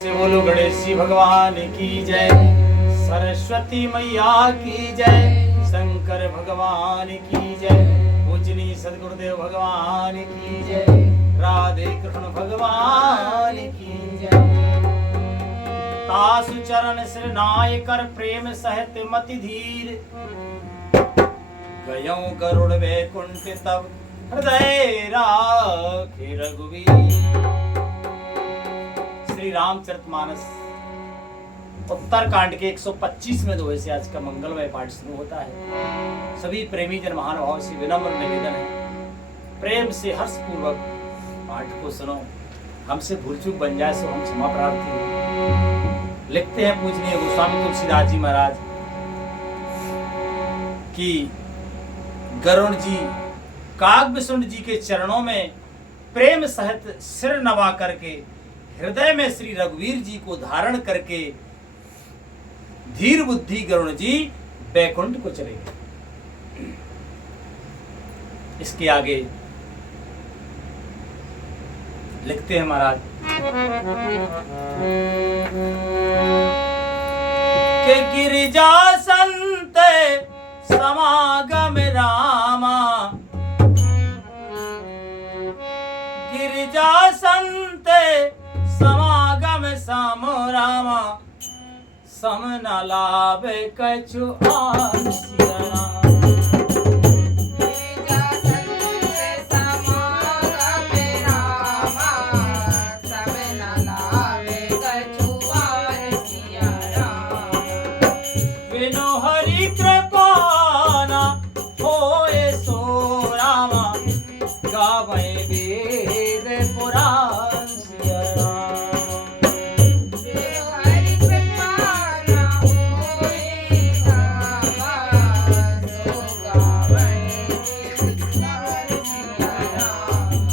बोलो गणेश जी भगवान की जय, सरस्वती मैया की जय, शंकर भगवान की जय, पूजनी सदगुरुदेव भगवान की जय, राधे कृष्ण भगवान की जय। तासु चरण सिर नाय कर प्रेम सहित मति धीर, गयों गरुड़ वैकुंठ तब हृदय राखे रघुवीर। श्री रामचरितमानस उत्तरकांड के 125 में दोहे से आज का मंगलमय पाठ शुरू होता है। सभी प्रेमी जन महानुभाव से विनम्र निवेदन है, प्रेम से हर्ष पूर्वक पाठ को सुनो। हमसे भूल चूक बन जाए सो हम क्षमा प्रार्थी हैं। लिखते हैं पूजनीय गोस्वामी तुलसीदास जी महाराज कि गरुण जी काग्भीषुंड जी के चरणों में प्रेम सहित सिर नवा करके हृदय में श्री रघुवीर जी को धारण करके धीर बुद्धि गरुण जी बैकुंठ को चले गए। इसके आगे लिखते हैं महाराज के गिरिजा संत समागम रामा, गिरिजा संत समागम सामो रामा, सम न लाभे कछु आन सिया राम। गिरिजा संत समागम रामा, सम न लाभे कछु आन सिया राम। बिनु हरि कृपा न होए सो रामा, गावै वेद पुराण सिया राम। बिनु हरि कृपा न होए रामा, सो गावै वेद पुराण सिया राम।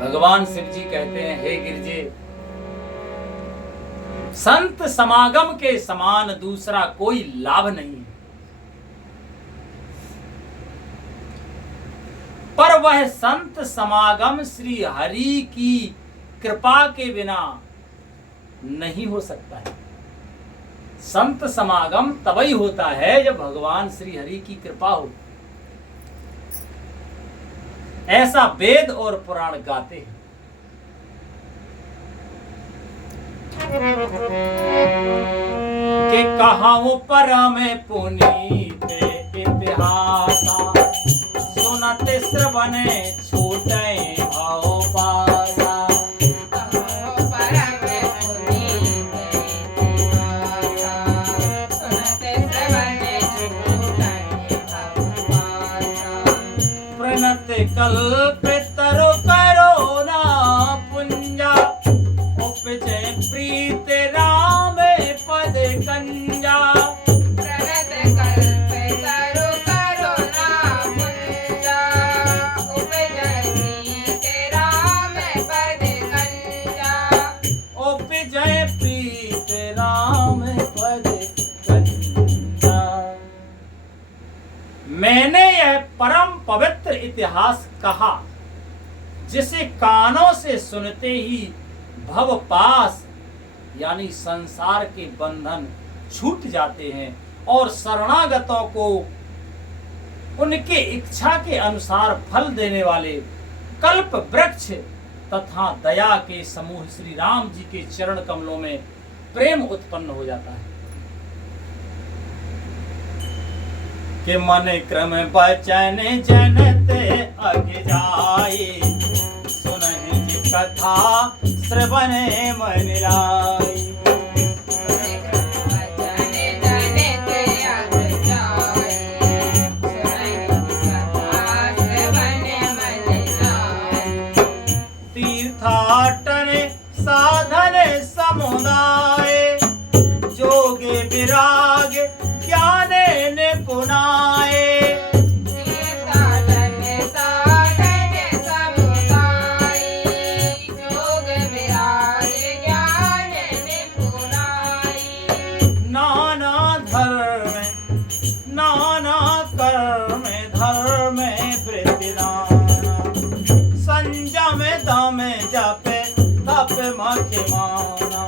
भगवान शिव जी कहते हैं, हे गिरजे, संत समागम के समान दूसरा कोई लाभ नहीं है, पर वह संत समागम श्री हरि की कृपा के बिना नहीं हो सकता है। संत समागम तभी होता है जब भगवान श्री हरि की कृपा हो। ऐसा वेद और पुराण गाते हैं। कि कहां परम पुनीत इतिहासा, सुनते श्रवणे छूटे भाव पासा। कहो परम पुनीत इतिहासा, सुनते श्रवणे छूटे भाव पासा। प्रणत कल्पितरु करो ना पुंजा, उपजय प्रीत राम पद कंजा। प्रणत कल्पितरु करो ना पुंजा, उपजय प्रीत राम पद कंजा। उपजय प्रीत राम पद कंजा। मैंने यह परम पवित्र इतिहास कहा, जिसे कानों से सुनते ही भव पास यानी संसार के बंधन छूट जाते हैं और शरणागतों को उनके इच्छा के अनुसार फल देने वाले कल्प वृक्ष तथा दया के समूह श्री राम जी के चरण कमलों में प्रेम उत्पन्न हो जाता है। कि मन क्रम बचन जनते अग जाए, सुनहि जी कथा श्रवणे मन लाई। तीर्थाटन साधन समुदाय, जोगे विराग ज्ञान निपुणाए। नाना कर्म धर्म वृत्ति नाना, संजम दम जपे ताप मख माना।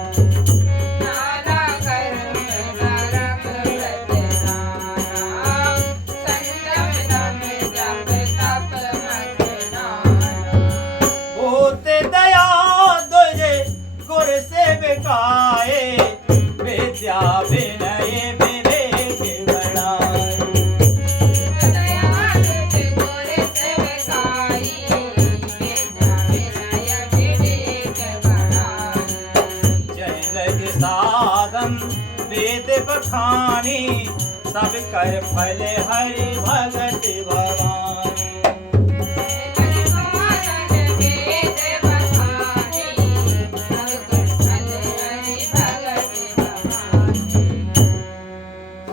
नाना कर्म नरक व्रत नाना, संयम दम जप तप मत नाना। होते दया दुजे गुर से बिकाए, विद्या विनय विवेक बढ़ाए। दया तुझ गुर सेवकाई, विद्या विनय विवेक बढ़ाई। जय लग साधन वेद बखानी, सब कर फल हरि भगत भवानी।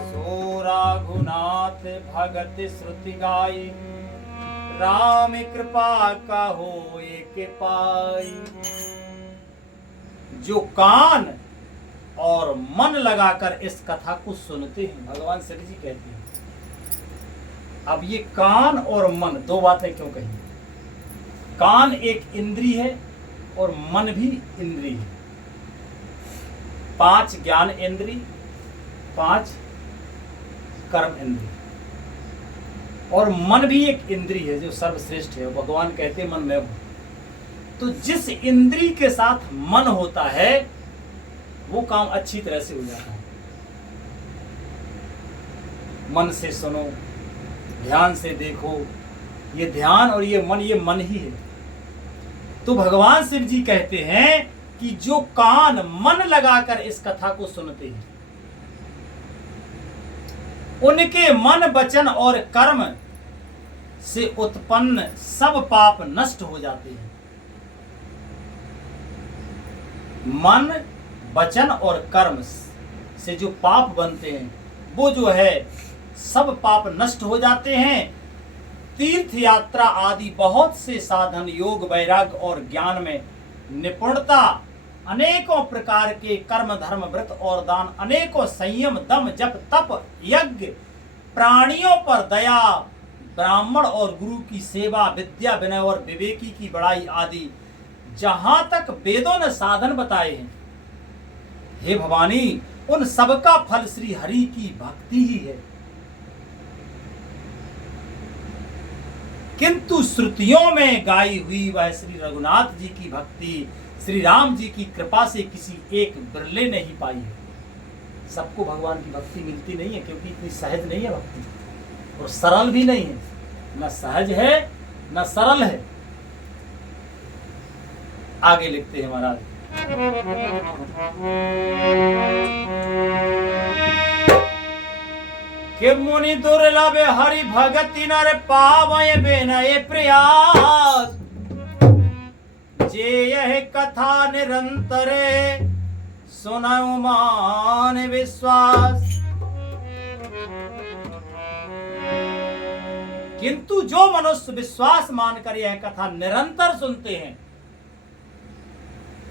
सो रघुनाथ भगत श्रुति गाई, राम कृपा का हो एक पाई। जो कान और मन लगाकर इस कथा को सुनते हैं, भगवान श्री जी कहते हैं। अब ये कान और मन दो बातें क्यों कही? कान एक इंद्री है और मन भी इंद्री है। 5 ज्ञान इंद्री, 5 कर्म इंद्री, और मन भी एक इंद्री है जो सर्वश्रेष्ठ है। भगवान कहते हैं मन में हूं। तो जिस इंद्री के साथ मन होता है वो काम अच्छी तरह से हो जाता है। मन से सुनो, ध्यान से देखो। ये ध्यान और ये मन ही है। तो भगवान शिव जी कहते हैं कि जो कान मन लगाकर इस कथा को सुनते हैं, उनके मन वचन और कर्म से उत्पन्न सब पाप नष्ट हो जाते हैं। मन वचन और कर्म से जो पाप बनते हैं वो जो है सब पाप नष्ट हो जाते हैं। तीर्थ यात्रा आदि बहुत से साधन, योग वैराग्य और ज्ञान में निपुणता, अनेकों प्रकार के कर्म धर्म व्रत और दान, अनेकों संयम दम जप तप यज्ञ, प्राणियों पर दया, ब्राह्मण और गुरु की सेवा, विद्या विनय और विवेकी की बड़ाई आदि जहां तक वेदों ने साधन बताए हैं, हे भवानी, उन सबका फल श्री हरि की भक्ति ही है। किंतु श्रुतियों में गाई हुई वह श्री रघुनाथ जी की भक्ति श्री राम जी की कृपा से किसी एक बिरले ने ही पाई है। सबको भगवान की भक्ति मिलती नहीं है, क्योंकि इतनी सहज नहीं है भक्ति, और सरल भी नहीं है। न सहज है न सरल है। आगे लिखते हैं महाराज, कि मुनि दुर्लभ हरि भगति नर पावय विनय प्रयास, जे यह कथा निरंतर सुनौ मान विश्वास। किंतु जो मनुष्य विश्वास मानकर यह कथा निरंतर सुनते हैं,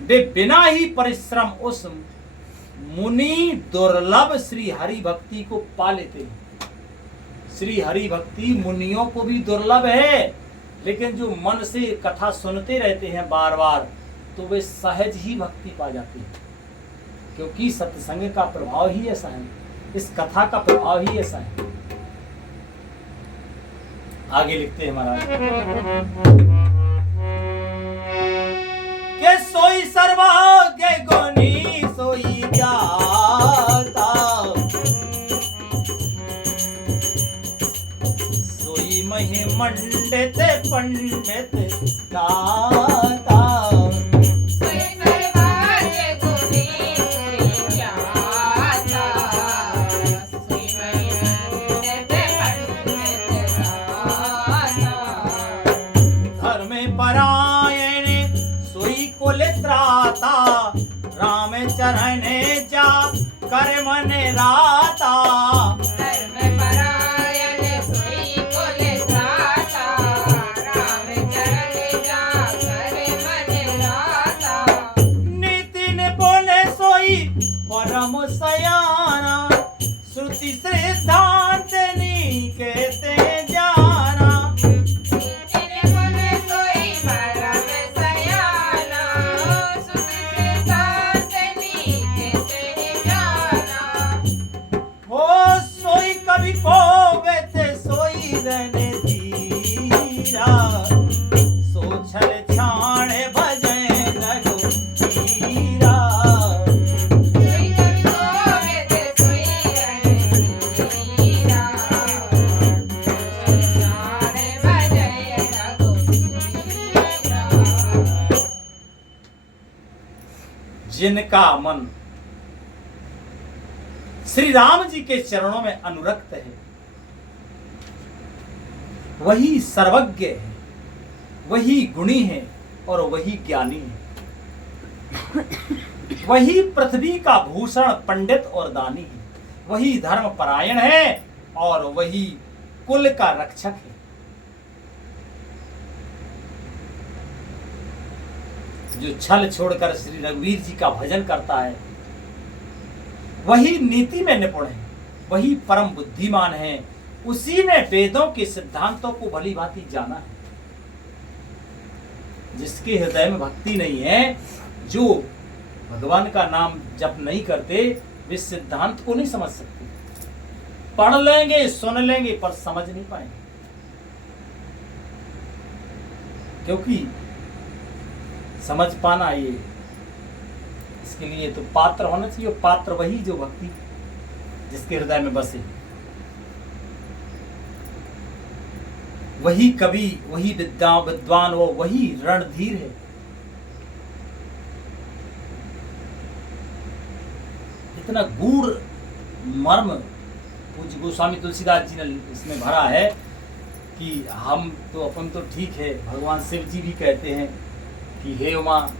वे बिना ही परिश्रम उस मुनि दुर्लभ श्री हरि भक्ति को पा लेते हैं। श्री हरि भक्ति मुनियों को भी दुर्लभ है, लेकिन जो मन से कथा सुनते रहते हैं बार बार, तो वे सहज ही भक्ति पा जाते हैं, क्योंकि सत्संग का प्रभाव ही ऐसा है, इस कथा का प्रभाव ही ऐसा है। आगे लिखते हैं महाराज, के सोई सर्वज्ञ गुणी सोई ज्ञाता, सोई महिमंडित पंडित दाता। राम चरण जा कर मन राता, धर्म परायण सोई कुल त्राता, राम चरण जा कर मन राता। नीति निपुण सोई परम सयाना, श्रुति सिद्धांत कहते जाना। नीति निपुण सोई परम सयाना, श्रुति जिनका मन श्री राम जी के चरणों में अनुरक्त है, वही सर्वज्ञ है, वही गुणी है और वही ज्ञानी है। वही पृथ्वी का भूषण पंडित और दानी है, वही धर्म परायण है और वही कुल का रक्षक है। जो छल छोड़कर श्री रघुवीर जी का भजन करता है, वही नीति में निपुण है, वही परम बुद्धिमान है, उसी ने वेदों के सिद्धांतों को भली भांति जाना है। जिसके हृदय में भक्ति नहीं है, जो भगवान का नाम जप नहीं करते, वे सिद्धांत को नहीं समझ सकते। पढ़ लेंगे, सुन लेंगे, पर समझ नहीं पाएंगे, क्योंकि समझ पाना ये, इसके लिए तो पात्र होना चाहिए। पात्र वही जो भक्ति जिसके हृदय में बसे, वही कवि, वही विद्वान, वो वही रणधीर है। इतना गूढ़ मर्म पूज्य गोस्वामी तुलसीदास जी ने इसमें भरा है कि हम तो अपन तो ठीक है, भगवान शिव जी भी कहते हैं कि हे उमा,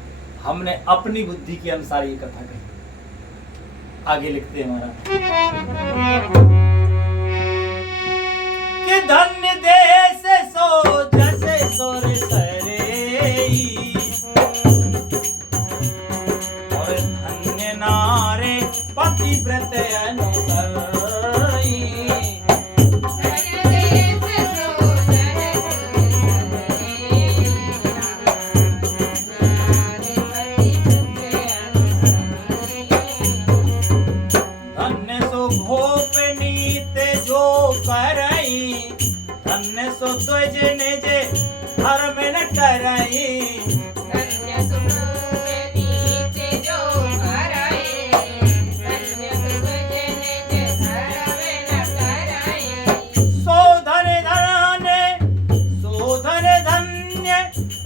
हमने अपनी बुद्धि के अनुसार ये कथा कही। आगे लिखते हैं महाराज कि धन्य देश सो जैसे सोर सरेई, और धन्य नारे पतिव्रत अनुसरई। धन्य सो भोपनीत जो करई, धन्य सो द्वज निज धर्म न करई।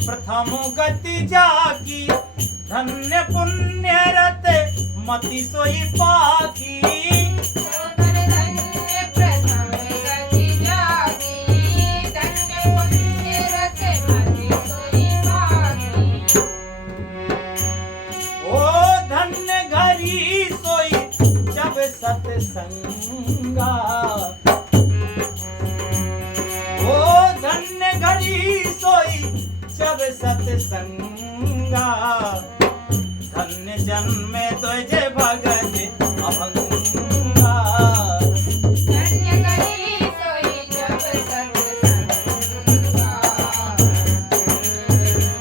प्रथम गति जाकी, धन्य पुण्य रत मति सोई पाकी। ओ धन्य घरी सोई जब सत्संगा, ओ धन्य घरी सोई जब सत्संगा। धन्य जन्म तुझे भगत अभंगा। धन्य घरी सोई जब सत्संगा,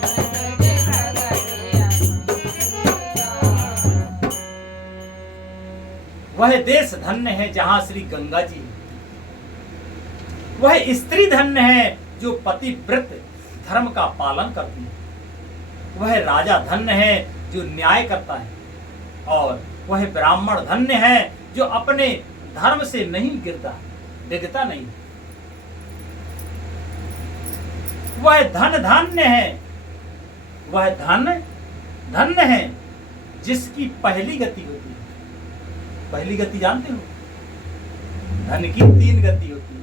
तुझे भगत अभंगा। वह देश धन्य है जहां श्री गंगा जी, वह स्त्री धन्य है जो पतिव्रत धर्म का पालन करती है, वह राजा धन्य है जो न्याय करता है, और वह ब्राह्मण धन्य है जो अपने धर्म से नहीं गिरता, डिगता नहीं। वह धन धन्य है, वह धन धन्य है जिसकी पहली गति होती है। पहली गति जानते हो? धन की 3 गति होती है,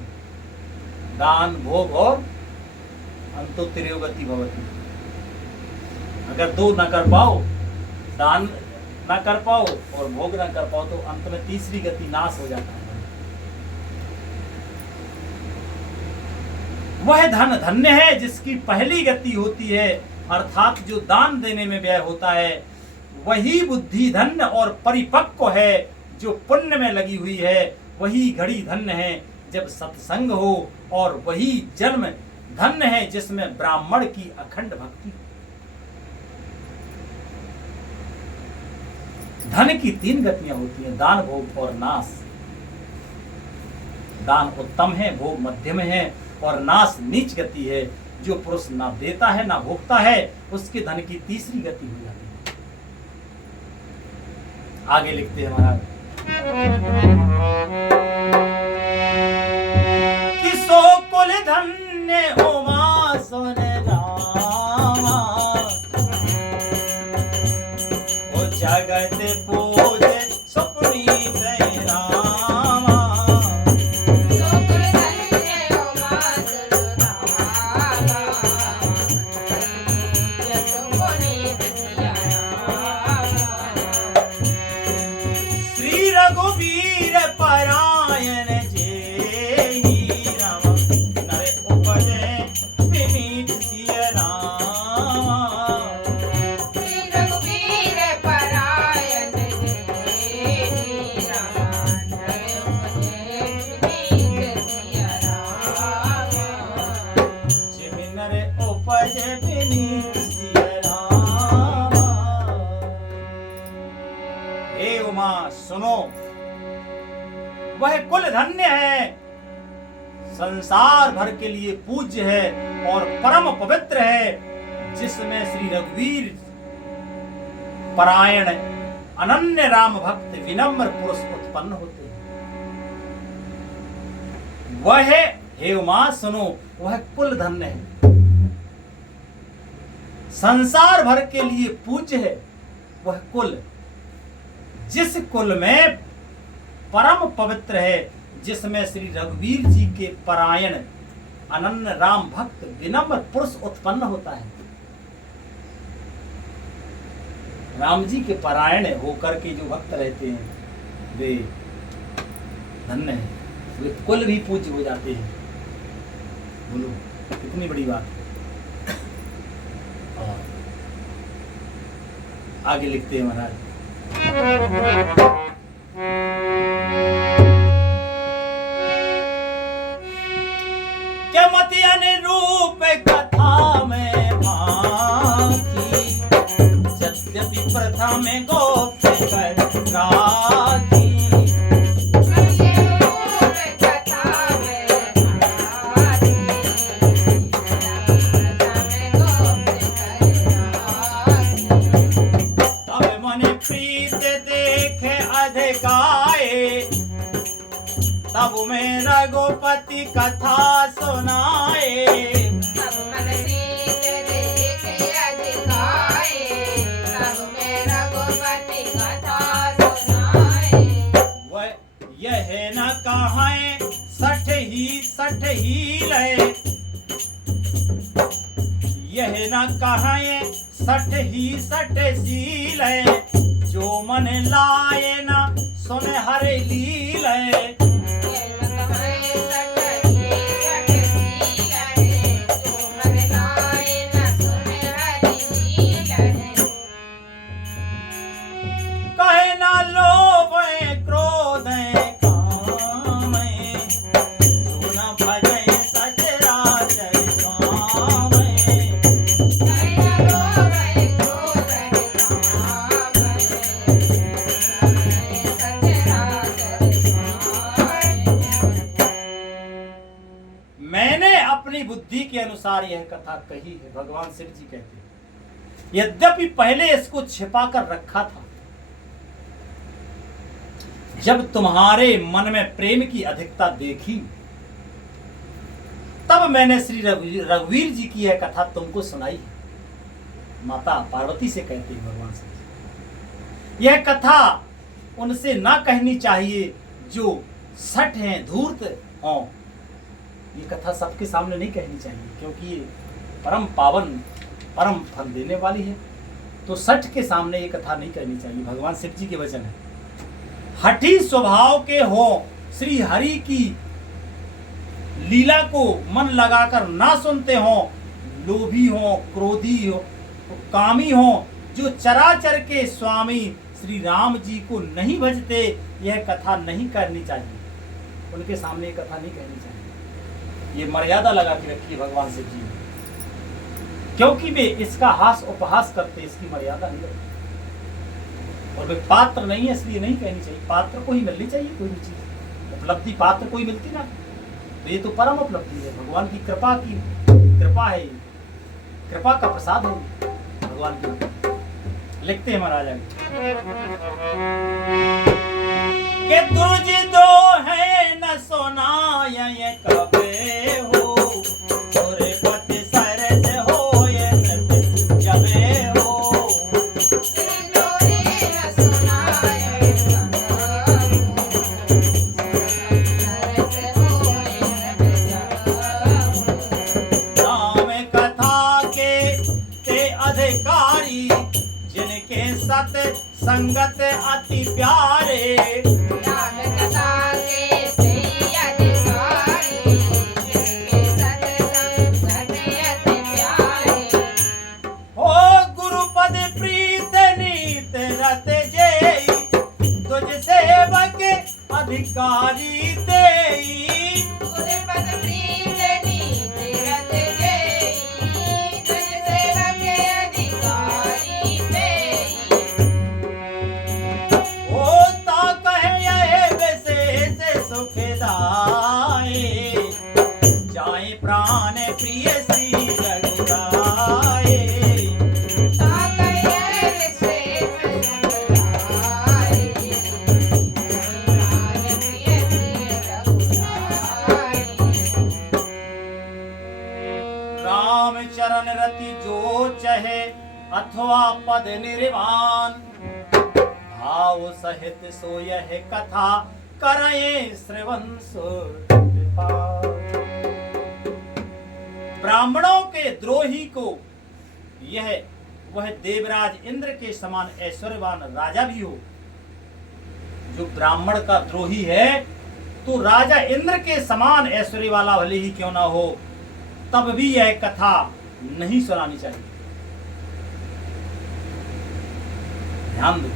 दान, भोग और अंतो त्रयोगति भवति। अगर 2 न कर पाओ, दान न कर पाओ और भोग न कर पाओ, तो अंत में तीसरी गति नाश हो जाता है। वह धन धन्य है जिसकी पहली गति होती है, अर्थात जो दान देने में व्यय होता है। वही बुद्धि धन्य और परिपक्व है जो पुण्य में लगी हुई है। वही घड़ी धन्य है जब सत्संग हो, और वही जन्म धन्य है जिसमें ब्राह्मण की अखंड भक्ति। धन की 3 गतियां होती हैं, दान, भोग और नाश। दान उत्तम है, भोग मध्यम है और नाश नीच गति है। जो पुरुष ना देता है ना भोगता है, उसके धन की तीसरी गति हो जाती है। आगे लिखते हैं महाराज कि सो कुल धन्य उमा सुन रामा, ओ जगत पूज सुपुनीत रामा। शुक्र धन्य उमा सुरधामा, पूज्य सुपुनीत सिया रामा। श्री रघुवीर परायण जेहि राम, नर उपजे विनीत सिय रामा। श्री रघुवीर परायण जेहि राम, नर उपजे विनीत सिया रामा। जिमि नर उपजे विनीत सिय रामा। हे उमा सुनो, वह कुल धन्य है, संसार भर के लिए पूज्य है और परम पवित्र है, जिसमें श्री रघुवीर परायण अनन्य राम भक्त विनम्र पुरुष उत्पन्न होते हैं। वह, हे उमा सुनो, वह कुल धन्य है, संसार भर के लिए पूज्य है। वह कुल, जिस कुल में परम पवित्र है, जिसमें श्री रघुवीर जी के परायण अनन्य राम भक्त विनम्र पुरुष उत्पन्न होता है। राम जी के परायण होकर के जो भक्त रहते हैं वे धन्य हैं, वे कुल भी पूज्य हो जाते हैं। बोलो कितनी बड़ी बात है। और आगे लिखते हैं महाराज, क्या मति अनुरूप कथा में भांति, यद्यपि प्रथा में गोप्य कर राखी। तब मन प्रीत देखे अधिकाए, तब में रघुपति कथा सुनाए। वह यह न कहें सठ ही लय, यह न कहें सठ सील है, जो मन लाए न सुन हरे लील है। कहे ना लोभ क्रोध काम, जो न भजे सचराचर काम। मैंने अपनी बुद्धि के अनुसार यह कथा कही है, भगवान शिव जी कहते हैं। यद्यपि पहले इसको छिपा कर रखा था, जब तुम्हारे मन में प्रेम की अधिकता देखी, तब मैंने श्री रघुवीर जी की यह कथा तुमको सुनाई। माता पार्वती से कहते हैं भगवान शिव जी, यह कथा उनसे ना कहनी चाहिए जो सठ हैं, धूर्त हों। ये कथा सबके सामने नहीं कहनी चाहिए, क्योंकि ये परम पावन परम फल देने वाली है। तो सठ के सामने ये कथा नहीं कहनी चाहिए। भगवान शिव जी के वचन है। हठी स्वभाव के हो, श्री हरि की लीला को मन लगाकर ना सुनते हो, लोभी हो, क्रोधी हो, कामी हो, जो चराचर के स्वामी श्री राम जी को नहीं भजते, यह कथा नहीं करनी चाहिए। उनके सामने ये कथा नहीं कहनी चाहिए। ये मर्यादा लगा के रखी है भगवान शिव जी ने, क्योंकि वे इसका हास उपहास करते, इसकी मर्यादा नहीं रखते। और वे पात्र नहीं है, इसलिए नहीं कहनी चाहिए। पात्र को ही मिलनी चाहिए कोई भी चीज। उपलब्धि पात्र को ही मिलती ना, तो ये तो परम उपलब्धि है, भगवान की कृपा है, कृपा का प्रसाद है भगवान की। लिखते हैं महाराज के तुझ दो है न सुनाय ये कबे हो, सूर्यपति सरस हो ये नृत्य जबे हो। जिनके सत संगत अति प्यारे। राम कथा के सही अधिकारी, जिनके सत्संग अति प्यारे। ओ गुरुपद प्रीत नीत रत जेई, तुझ सेवक अधिकारी देई। गुरुपद प्रीत नीत रत जेई, तुझ सेवक अधिकारी देई। ओ ता कहे यह विशेष सुखदाई, जाए प्राण प्रिय श्री रघुराई। राम चरण रति जो चहे अथवा पद निर्वाण, भाव सहित सो यह कथा करए श्रवण सुकृपा। ब्राह्मणों के द्रोही को यह वह देवराज इंद्र के समान ऐश्वर्यवान राजा भी हो। जो ब्राह्मण का द्रोही है तो राजा इंद्र के समान ऐश्वर्य वाला भले ही क्यों ना हो, तब भी यह कथा नहीं सुनानी चाहिए। ध्यान दो,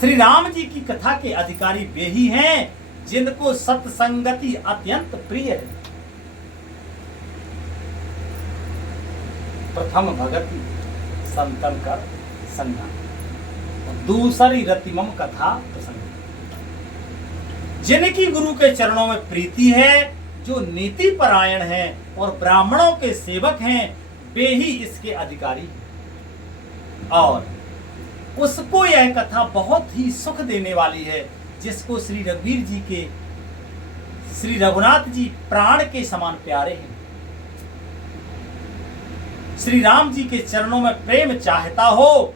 श्री राम जी की कथा के अधिकारी वे ही हैं जिनको सत्संगति अत्यंत प्रिय है। प्रथम भगति संतन कर संज्ञा, और दूसरी रतिमम कथा प्रसंग। जिनकी गुरु के चरणों में प्रीति है, जो नीति परायण है और ब्राह्मणों के सेवक हैं, वे ही इसके अधिकारी हैं। और उसको यह कथा बहुत ही सुख देने वाली है, जिसको श्री रघुवीर जी के श्री रघुनाथ जी प्राण के समान प्यारे हैं। श्री राम जी के चरणों में प्रेम चाहता हो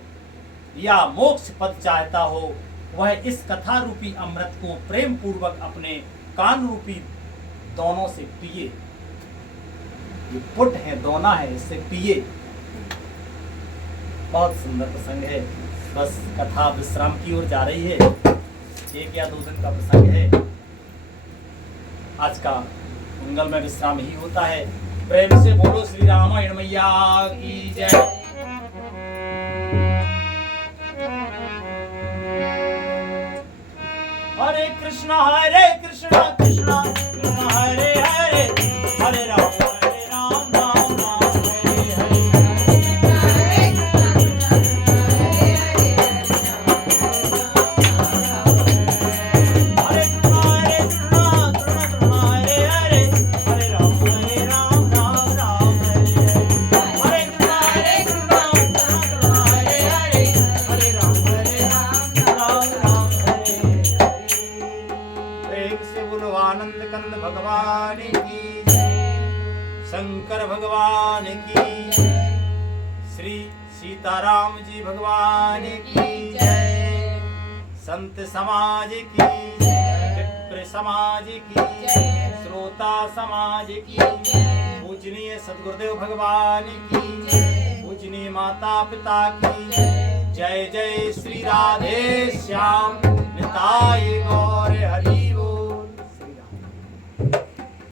या मोक्ष पद चाहता हो, वह इस कथा रूपी अमृत को प्रेम पूर्वक अपने कान रूपी दोनों से पिए। ये पुट है, दोना है, इससे पिए। बहुत सुंदर प्रसंग है। बस कथा विश्राम की ओर जा रही है। 1 या 2 दिन का प्रसंग है। आज का मंगल में विश्राम ही होता है। प्रेम से बोलो श्री रामायण मैया की जय। हरे कृष्णा कृष्णा कृष्णा हरे हरे, हरे राम राम राम हरे हरे। हरे कृष्णा कृष्णा हरे हरे, हरे राम राम राम हरे हरे। हरे कृष्णा कृष्णा हरे हरे, हरे राम राम हरे हरे। प्रेम से बोलो आनंद कंद भगवान की जय, शंकर भगवान की जय, श्री सीताराम जी भगवान की जय, संत समाज की जय, विप्र समाज की जय, श्रोता समाज की जय, पूजनीय सद्गुरुदेव भगवान की जय, पूजनीय माता पिता की जय। जय जय श्री राधे श्याम निताय गौर हरि।